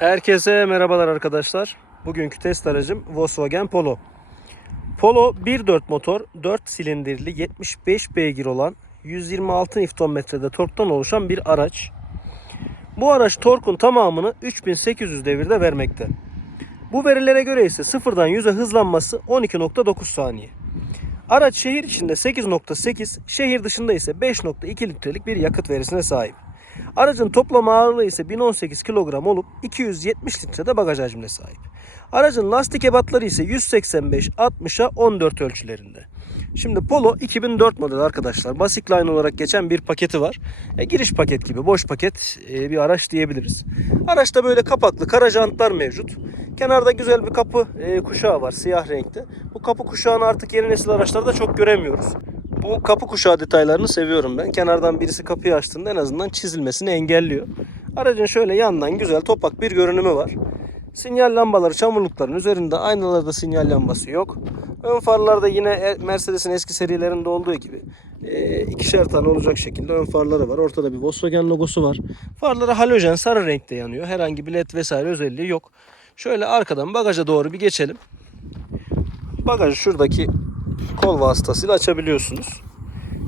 Herkese merhabalar arkadaşlar. Bugünkü test aracım Volkswagen Polo. Polo 1.4 motor, 4 silindirli, 75 beygir olan 126 Nm'de torktan oluşan bir araç. Bu araç torkun tamamını 3800 devirde vermekte. Bu verilere göre ise sıfırdan 100'e hızlanması 12.9 saniye. Araç şehir içinde 8.8, şehir dışında ise 5.2 litrelik bir yakıt verisine sahip. Aracın toplam ağırlığı ise 1018 kilogram olup 270 litrede bagaj hacmine sahip. Aracın lastik ebatları ise 185 60'a 14 ölçülerinde. Şimdi Polo 2004 model arkadaşlar. Basic Line olarak geçen bir paketi var. E, giriş paket gibi boş paket e, bir araç diyebiliriz. Araçta böyle kapaklı kara jantlar mevcut. Kenarda güzel bir kapı e, kuşağı var siyah renkte. Bu kapı kuşağını artık yeni nesil araçlarda çok göremiyoruz. Bu kapı kuşağı detaylarını seviyorum ben. Kenardan birisi kapıyı açtığında en azından çizilmesini engelliyor. Aracın şöyle yandan güzel topak bir görünümü var. Sinyal lambaları çamurlukların üzerinde. Aynalarda sinyal lambası yok. Ön farlarda yine e- Mercedes'in eski serilerinde olduğu gibi e, ikişer tane olacak şekilde ön farları var. Ortada bir Volkswagen logosu var. Farları halojen sarı renkte yanıyor. Herhangi bir led vesaire özelliği yok. Şöyle arkadan bagaja doğru bir geçelim. Bagajı şuradaki kol vasıtasıyla açabiliyorsunuz.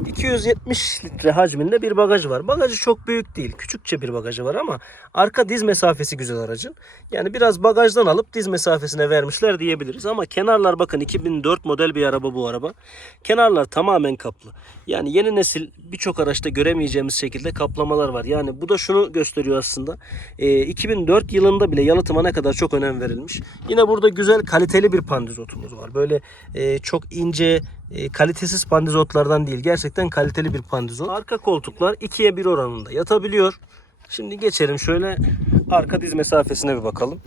270 litre hacminde bir bagajı var. Bagajı çok büyük değil. Küçükçe bir bagajı var ama arka diz mesafesi güzel aracın. Yani biraz bagajdan alıp diz mesafesine vermişler diyebiliriz. Ama kenarlar bakın 2004 model bir araba bu araba. Kenarlar tamamen kaplı. Yani yeni nesil birçok araçta göremeyeceğimiz şekilde kaplamalar var. Yani bu da şunu gösteriyor aslında. Ee, 2004 yılında bile yalıtıma ne kadar çok önem verilmiş. Yine burada güzel kaliteli bir pandizotumuz var. Böyle e, çok ince e, kalitesiz pandizotlardan değil. Gerçekten kaliteli bir pandizot. Arka koltuklar 2'ye 1 oranında yatabiliyor. Şimdi geçelim şöyle arka diz mesafesine bir bakalım.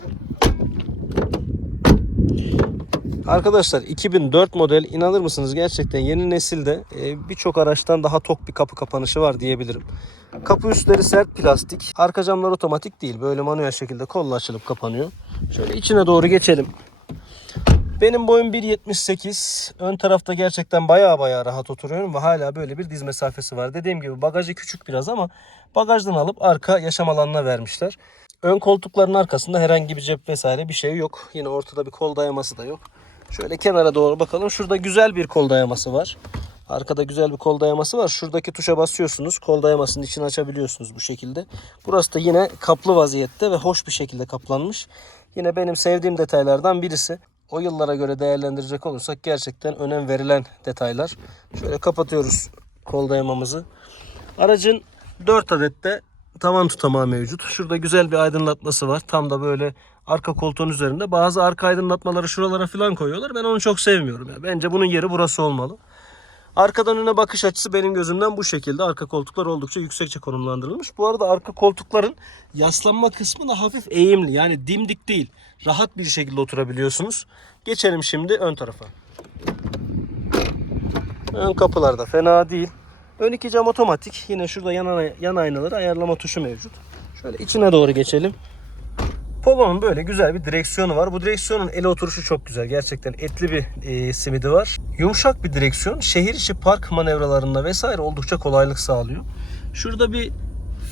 Arkadaşlar 2004 model inanır mısınız gerçekten yeni nesilde e, birçok araçtan daha tok bir kapı kapanışı var diyebilirim. Kapı üstleri sert plastik. Arka camlar otomatik değil. Böyle manuel şekilde kolla açılıp kapanıyor. Şöyle içine doğru geçelim. Benim boyum 1.78. Ön tarafta gerçekten baya baya rahat oturuyorum ve hala böyle bir diz mesafesi var. Dediğim gibi bagajı küçük biraz ama bagajdan alıp arka yaşam alanına vermişler. Ön koltukların arkasında herhangi bir cep vesaire bir şey yok. Yine ortada bir kol dayaması da yok. Şöyle kenara doğru bakalım. Şurada güzel bir kol dayaması var. Arkada güzel bir kol dayaması var. Şuradaki tuşa basıyorsunuz. Kol dayamasının içini açabiliyorsunuz bu şekilde. Burası da yine kaplı vaziyette ve hoş bir şekilde kaplanmış. Yine benim sevdiğim detaylardan birisi. O yıllara göre değerlendirecek olursak gerçekten önem verilen detaylar. Şöyle kapatıyoruz kol dayamamızı. Aracın 4 adet de tavan tutamağı mevcut. Şurada güzel bir aydınlatması var. Tam da böyle arka koltuğun üzerinde. Bazı arka aydınlatmaları şuralara falan koyuyorlar. Ben onu çok sevmiyorum. Ya. Bence bunun yeri burası olmalı. Arkadan öne bakış açısı benim gözümden bu şekilde. Arka koltuklar oldukça yüksekçe konumlandırılmış. Bu arada arka koltukların yaslanma kısmı da hafif eğimli. Yani dimdik değil. Rahat bir şekilde oturabiliyorsunuz. Geçelim şimdi ön tarafa. Ön kapılar da fena değil. Ön iki cam otomatik. Yine şurada yan, yan aynaları ayarlama tuşu mevcut. Şöyle içine doğru geçelim. Polo'nun böyle güzel bir direksiyonu var. Bu direksiyonun ele oturuşu çok güzel. Gerçekten etli bir e, simidi var. Yumuşak bir direksiyon. Şehir içi park manevralarında vesaire oldukça kolaylık sağlıyor. Şurada bir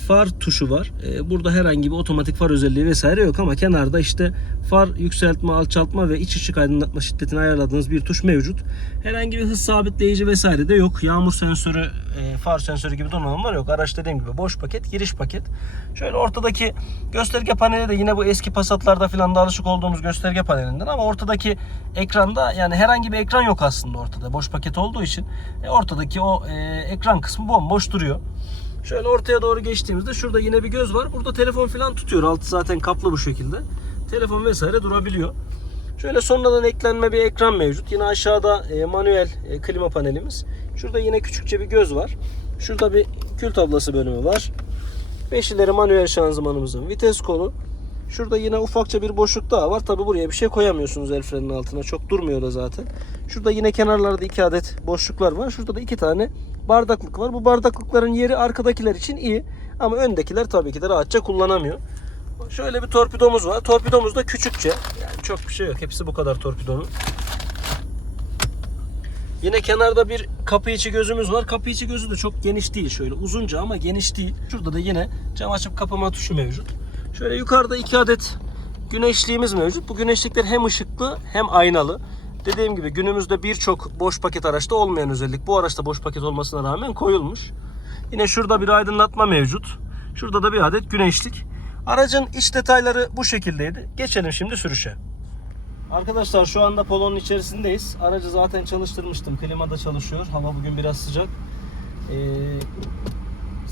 far tuşu var. E, burada herhangi bir otomatik far özelliği vesaire yok ama kenarda işte far yükseltme, alçaltma ve iç ışık aydınlatma şiddetini ayarladığınız bir tuş mevcut. Herhangi bir hız sabitleyici vesaire de yok. Yağmur sensörü, e, far sensörü gibi donanımlar yok. Araç dediğim gibi boş paket, giriş paket. Şöyle ortadaki gösterge paneli de yine bu eski Passat'larda falan da alışık olduğumuz gösterge panelinden ama ortadaki ekranda yani herhangi bir ekran yok aslında ortada. Boş paket olduğu için e, ortadaki o ekran kısmı bomboş duruyor. Şöyle ortaya doğru geçtiğimizde şurada yine bir göz var. Burada telefon falan tutuyor. Altı zaten kaplı bu şekilde. Telefon vesaire durabiliyor. Şöyle sonradan eklenme bir ekran mevcut. Yine aşağıda e, manuel e, klima panelimiz. Şurada yine küçükçe bir göz var. Şurada bir kül tablası bölümü var. Beş ileri manuel şanzımanımızın vites kolu. Şurada yine ufakça bir boşluk daha var. Tabi buraya bir şey koyamıyorsunuz el frenin altına. Çok durmuyor da zaten. Şurada yine kenarlarda iki adet boşluklar var. Şurada da iki tane bardaklık var. Bu bardaklıkların yeri arkadakiler için iyi. Ama öndekiler tabii ki de rahatça kullanamıyor. Şöyle bir torpidomuz var. Torpidomuz da küçükçe. Yani çok bir şey yok. Hepsi bu kadar torpidonun. Yine kenarda bir kapı içi gözümüz var. Kapı içi gözü de çok geniş değil. Şöyle uzunca ama geniş değil. Şurada da yine cam açıp kapama tuşu mevcut. Şöyle yukarıda iki adet Güneşliğimiz mevcut. Bu güneşlikler hem ışıklı hem aynalı. Dediğim gibi günümüzde birçok boş paket araçta olmayan özellik. Bu araçta boş paket olmasına rağmen koyulmuş. Yine şurada bir aydınlatma mevcut. Şurada da bir adet güneşlik. Aracın iç detayları bu şekildeydi. Geçelim şimdi sürüşe. Arkadaşlar şu anda Polo'nun içerisindeyiz. Aracı zaten çalıştırmıştım. Klimada çalışıyor. Hava bugün biraz sıcak. Ee,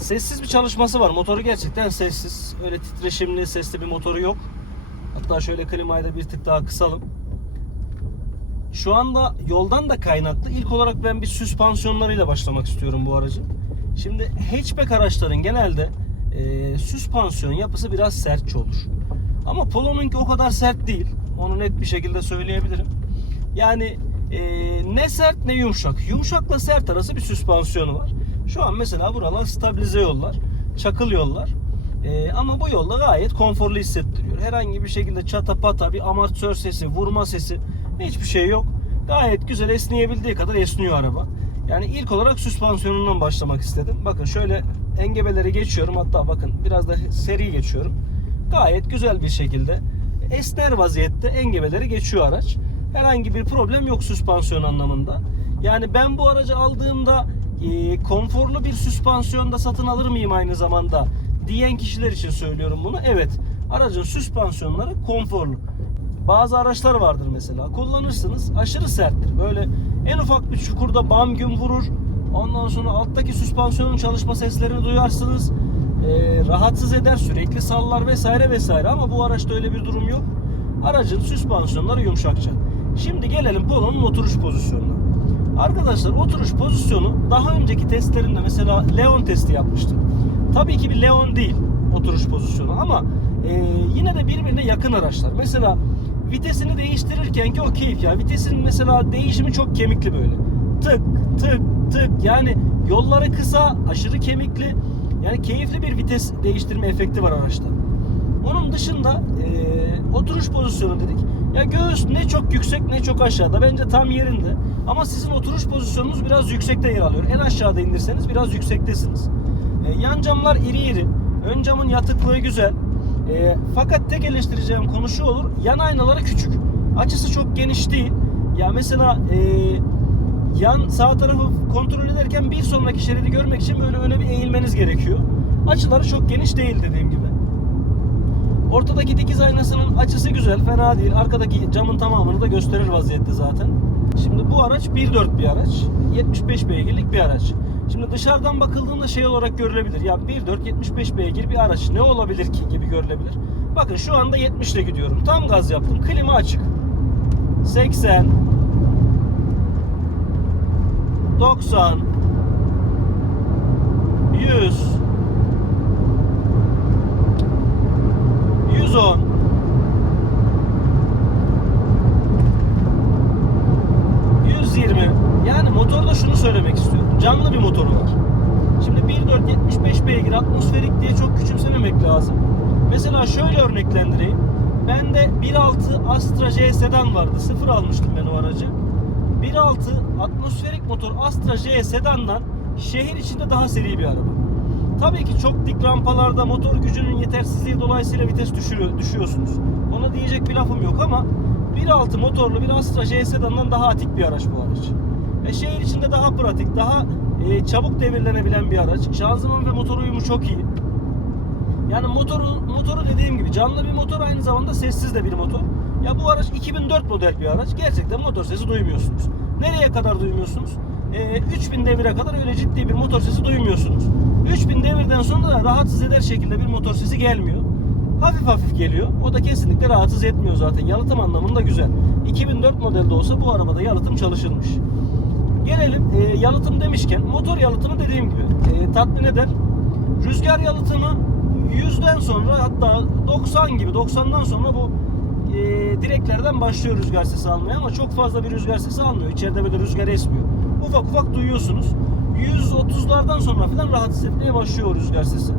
sessiz bir çalışması var. Motoru gerçekten sessiz. Öyle titreşimli, sesli bir motoru yok. Hatta şöyle klimayı da bir tık daha kısalım. Şu anda yoldan da kaynaklı. İlk olarak ben bir süspansiyonlarıyla başlamak istiyorum bu aracın. Şimdi hatchback araçların genelde e, süspansiyon yapısı biraz sertçe olur. Ama Polo'nunki o kadar sert değil. Onu net bir şekilde söyleyebilirim. Yani e, ne sert ne yumuşak. Yumuşakla sert arası bir süspansiyonu var. Şu an mesela buralar stabilize yollar, çakıl yollar. E, ama bu yolda gayet konforlu hissettiriyor. Herhangi bir şekilde çata pata bir amortisör sesi, vurma sesi hiçbir şey yok. Gayet güzel esneyebildiği kadar esniyor araba. Yani ilk olarak süspansiyonundan başlamak istedim. Bakın şöyle engebeleri geçiyorum. Hatta bakın biraz da seri geçiyorum. Gayet güzel bir şekilde esner vaziyette engebeleri geçiyor araç. Herhangi bir problem yok süspansiyon anlamında. Yani ben bu aracı aldığımda e, konforlu bir süspansiyonda satın alır mıyım aynı zamanda diyen kişiler için söylüyorum bunu. Evet aracın süspansiyonları konforlu. Bazı araçlar vardır mesela kullanırsınız aşırı serttir. Böyle en ufak bir çukurda bam güm vurur. Ondan sonra alttaki süspansiyonun çalışma seslerini duyarsınız. Ee, rahatsız eder sürekli sallar vesaire vesaire ama bu araçta öyle bir durum yok. Aracın süspansiyonları yumuşakça. Şimdi gelelim Polo'nun oturuş pozisyonuna. Arkadaşlar oturuş pozisyonu daha önceki testlerinde mesela Leon testi yapmıştım. Tabii ki bir Leon değil oturuş pozisyonu ama e, yine de birbirine yakın araçlar. Mesela vitesini değiştirirken ki o keyif ya. Vitesin mesela değişimi çok kemikli böyle. Tık tık tık yani yolları kısa aşırı kemikli. Yani keyifli bir vites değiştirme efekti var araçta. Onun dışında e, oturuş pozisyonu dedik. Ya göğüs ne çok yüksek ne çok aşağıda. Bence tam yerinde. Ama sizin oturuş pozisyonunuz biraz yüksekte yer alıyor. En aşağıda indirseniz biraz yüksektesiniz. E, yan camlar iri iri. Ön camın yatıklığı güzel. E, fakat tek eleştireceğim konu şu olur. Yan aynaları küçük. Açısı çok geniş değil. Ya mesela e, yan sağ tarafı kontrol ederken bir sonraki şeridi görmek için böyle öyle bir eğilmeniz gerekiyor. Açıları çok geniş değil dediğim gibi. Ortadaki dikiz aynasının açısı güzel, fena değil. Arkadaki camın tamamını da gösterir vaziyette zaten. Şimdi bu araç 1.4 bir araç. 75 beygirlik bir araç. Şimdi dışarıdan bakıldığında şey olarak görülebilir. Ya 1.4 75 beygir bir araç ne olabilir ki gibi görülebilir. Bakın şu anda 70 ile gidiyorum. Tam gaz yaptım. Klima açık. 80 90 100 110 120 yani motorda şunu söylemek istiyorum. Canlı bir motoru var. Şimdi 1.4 75 beygir atmosferik diye çok küçümsememek lazım. Mesela şöyle örneklendireyim. Bende 1.6 Astra J sedan vardı. Sıfır almıştım ben o aracı. 1.6 atmosferik motor Astra J sedandan şehir içinde daha seri bir araba. Tabii ki çok dik rampalarda motor gücünün yetersizliği dolayısıyla vites düşürüyor, düşüyorsunuz. Ona diyecek bir lafım yok ama 1.6 motorlu bir Astra J sedandan daha atik bir araç bu araç. Ve şehir içinde daha pratik, daha e, çabuk devirlenebilen bir araç. Şanzıman ve motor uyumu çok iyi. Yani motoru, motoru dediğim gibi canlı bir motor aynı zamanda sessiz de bir motor. Ya bu araç 2004 model bir araç. Gerçekten motor sesi duymuyorsunuz. Nereye kadar duymuyorsunuz? Ee, 3000 devire kadar öyle ciddi bir motor sesi duymuyorsunuz. 3000 devirden sonra da rahatsız eder şekilde bir motor sesi gelmiyor. Hafif hafif geliyor. O da kesinlikle rahatsız etmiyor zaten. Yalıtım anlamında güzel. 2004 modelde olsa bu arabada yalıtım çalışılmış. Gelelim e, yalıtım demişken motor yalıtımı dediğim gibi e, tatmin eder. Rüzgar yalıtımı 100'den sonra hatta 90 gibi 90'dan sonra bu e, direklerden başlıyor rüzgar sesi almaya ama çok fazla bir rüzgar sesi almıyor. İçeride böyle rüzgar esmiyor. Ufak ufak duyuyorsunuz. 130'lardan sonra falan rahatsız etmeye başlıyor rüzgar sesi.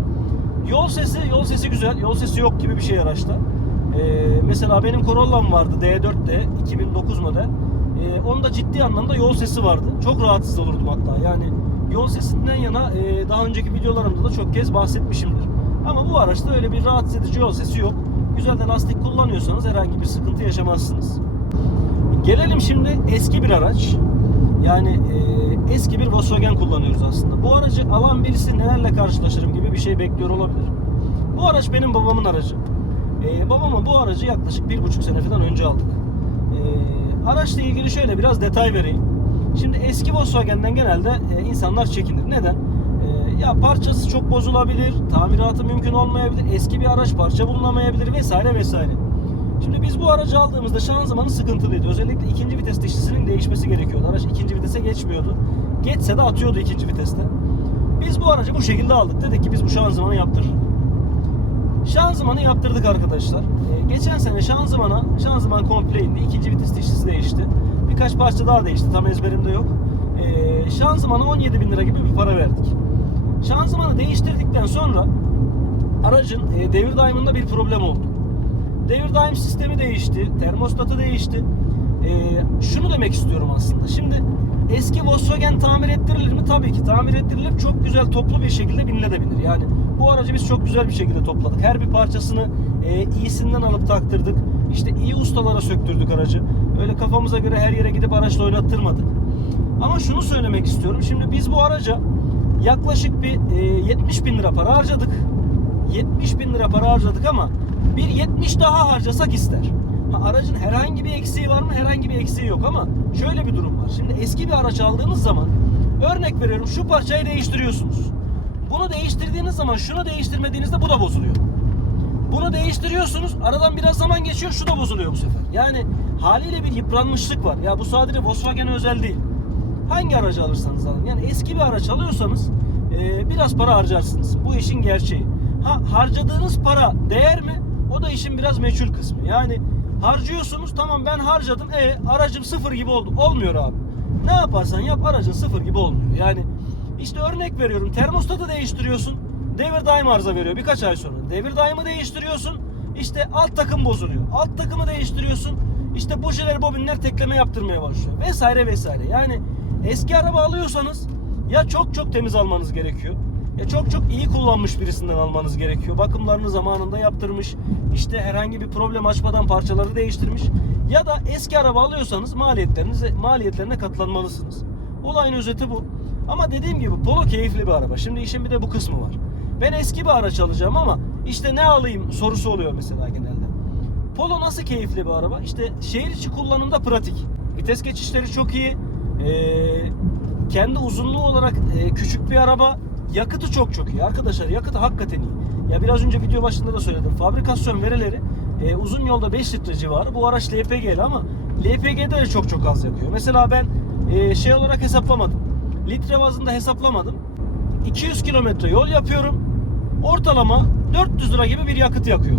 Yol sesi, yol sesi güzel. Yol sesi yok gibi bir şey araçta. Ee, mesela benim Corolla'm vardı D4'te 2009 model. Ee, onda ciddi anlamda yol sesi vardı. Çok rahatsız olurdum hatta. Yani yol sesinden yana e, daha önceki videolarımda da çok kez bahsetmişimdir. Ama bu araçta öyle bir rahatsız edici yol sesi yok. Güzel de lastik kullanıyorsanız herhangi bir sıkıntı yaşamazsınız. Gelelim şimdi eski bir araç. Yani e, eski bir Volkswagen kullanıyoruz aslında. Bu aracı alan birisi nelerle karşılaşırım gibi bir şey bekliyor olabilir. Bu araç benim babamın aracı. E, babama bu aracı yaklaşık bir buçuk sene falan önce aldık. E, araçla ilgili şöyle biraz detay vereyim. Şimdi eski Volkswagen'den genelde e, insanlar çekinir. Neden? Ya parçası çok bozulabilir, tamiratı mümkün olmayabilir, eski bir araç parça bulunamayabilir vesaire vesaire. Şimdi biz bu aracı aldığımızda şanzımanı sıkıntılıydı. Özellikle ikinci vites dişlisinin değişmesi gerekiyordu. Araç ikinci vitese geçmiyordu. Geçse de atıyordu ikinci viteste. Biz bu aracı bu şekilde aldık. Dedik ki biz bu şanzımanı yaptırırız. Şanzımanı yaptırdık arkadaşlar. Ee, geçen sene şanzımana, şanzıman komple indi. İkinci vites dişlisi değişti. Birkaç parça daha değişti. Tam ezberimde yok. Ee, şanzımana 17 bin lira gibi bir para verdik. Şanzımanı değiştirdikten sonra aracın e, devir daiminde bir problem oldu. Devir daim sistemi değişti, termostatı değişti. Ee, şunu demek istiyorum aslında. Şimdi eski Volkswagen tamir ettirilir mi? Tabii ki tamir ettirilir. Çok güzel toplu bir şekilde binilebilir. Yani bu aracı biz çok güzel bir şekilde topladık. Her bir parçasını e, iyisinden alıp taktırdık. İşte iyi ustalara söktürdük aracı. Öyle kafamıza göre her yere gidip araçla oynattırmadık. Ama şunu söylemek istiyorum. Şimdi biz bu araca yaklaşık bir e, 70 bin lira para harcadık. 70 bin lira para harcadık ama bir 70 daha harcasak ister. Ha, aracın herhangi bir eksiği var mı? Herhangi bir eksiği yok ama şöyle bir durum var. Şimdi eski bir araç aldığınız zaman örnek veriyorum şu parçayı değiştiriyorsunuz. Bunu değiştirdiğiniz zaman şunu değiştirmediğinizde bu da bozuluyor. Bunu değiştiriyorsunuz. Aradan biraz zaman geçiyor. Şu da bozuluyor bu sefer. Yani haliyle bir yıpranmışlık var. Ya bu sadece Volkswagen'e özel değil. Hangi aracı alırsanız alın. Yani eski bir araç alıyorsanız e, biraz para harcarsınız. Bu işin gerçeği. Ha harcadığınız para değer mi? O da işin biraz meçhul kısmı. Yani harcıyorsunuz tamam ben harcadım. E aracım sıfır gibi oldu. Olmuyor abi. Ne yaparsan yap aracın sıfır gibi olmuyor. Yani işte örnek veriyorum termostatı değiştiriyorsun. Devir daim arıza veriyor birkaç ay sonra. Devir daimı değiştiriyorsun. İşte alt takım bozuluyor. Alt takımı değiştiriyorsun. İşte bujiler, bobinler tekleme yaptırmaya başlıyor. Vesaire vesaire. Yani eski araba alıyorsanız ya çok çok temiz almanız gerekiyor. Ya çok çok iyi kullanmış birisinden almanız gerekiyor. Bakımlarını zamanında yaptırmış. İşte herhangi bir problem açmadan parçaları değiştirmiş. Ya da eski araba alıyorsanız maliyetlerinize maliyetlerine katlanmalısınız. Olayın özeti bu. Ama dediğim gibi Polo keyifli bir araba. Şimdi işin bir de bu kısmı var. Ben eski bir araç alacağım ama işte ne alayım sorusu oluyor mesela genelde. Polo nasıl keyifli bir araba? İşte şehir içi kullanımda pratik. Vites geçişleri çok iyi. Ee, kendi uzunluğu olarak e, küçük bir araba. Yakıtı çok çok iyi. Arkadaşlar yakıtı hakikaten iyi. Ya biraz önce video başında da söyledim. Fabrikasyon verileri e, uzun yolda 5 litre civarı. Bu araç LPG'li ama LPG'de de çok çok az yakıyor. Mesela ben e, şey olarak hesaplamadım. Litre bazında hesaplamadım. 200 kilometre yol yapıyorum. Ortalama 400 lira gibi bir yakıt yakıyor.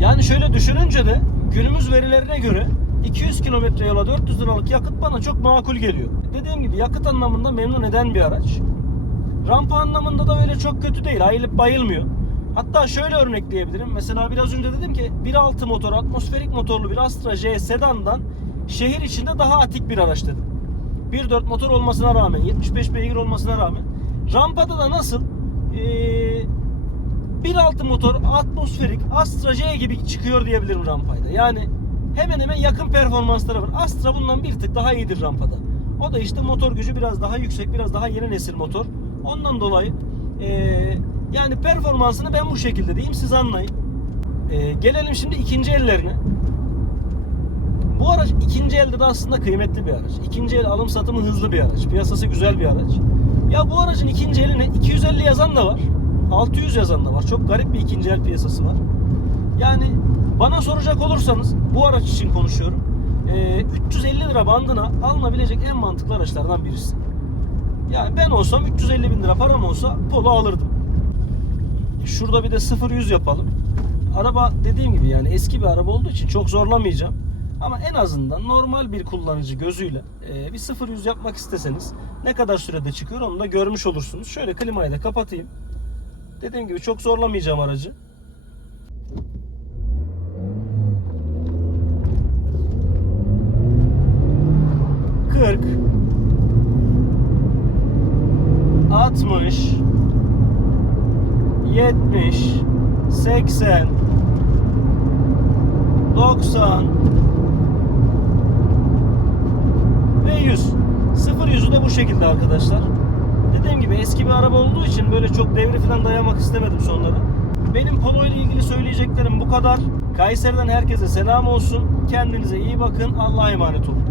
Yani şöyle düşününce de günümüz verilerine göre 200 kilometre yola 400 liralık yakıt bana çok makul geliyor. Dediğim gibi yakıt anlamında memnun eden bir araç. Rampa anlamında da öyle çok kötü değil. Ayılıp bayılmıyor. Hatta şöyle örnekleyebilirim. Mesela biraz önce dedim ki 1.6 motor, atmosferik motorlu bir Astra J sedandan şehir içinde daha atik bir araç dedim. 1.4 motor olmasına rağmen, 75 beygir olmasına rağmen. Rampada da nasıl? Ee, 1.6 motor atmosferik Astra J gibi çıkıyor diyebilirim rampayda. Yani hemen hemen yakın performansları var. Astra bundan bir tık daha iyidir rampada. O da işte motor gücü biraz daha yüksek, biraz daha yeni nesil motor. Ondan dolayı eee, yani performansını ben bu şekilde diyeyim siz anlayın. Eee, gelelim şimdi ikinci ellerine. Bu araç ikinci elde de aslında kıymetli bir araç. İkinci el alım satımı hızlı bir araç. Piyasası güzel bir araç. Ya bu aracın ikinci eline 250 yazan da var. 600 yazan da var. Çok garip bir ikinci el piyasası var. Yani bana soracak olursanız bu araç için konuşuyorum. Eee, 350 lira bandına alınabilecek en mantıklı araçlardan birisi. Yani ben olsam 350 bin lira param olsa Polo alırdım. Şurada bir de 0-100 yapalım. Araba dediğim gibi yani eski bir araba olduğu için çok zorlamayacağım. Ama en azından normal bir kullanıcı gözüyle e, bir 0-100 yapmak isteseniz ne kadar sürede çıkıyor onu da görmüş olursunuz. Şöyle klimayı da kapatayım. Dediğim gibi çok zorlamayacağım aracı. Kırk, altmış, yetmiş, seksen, 90 ve 100. 0 yüzü de bu şekilde arkadaşlar. Dediğim gibi eski bir araba olduğu için böyle çok devri falan dayamak istemedim sonları. Benim Polo ile ilgili söyleyeceklerim bu kadar. Kayseri'den herkese selam olsun. Kendinize iyi bakın. Allah'a emanet olun.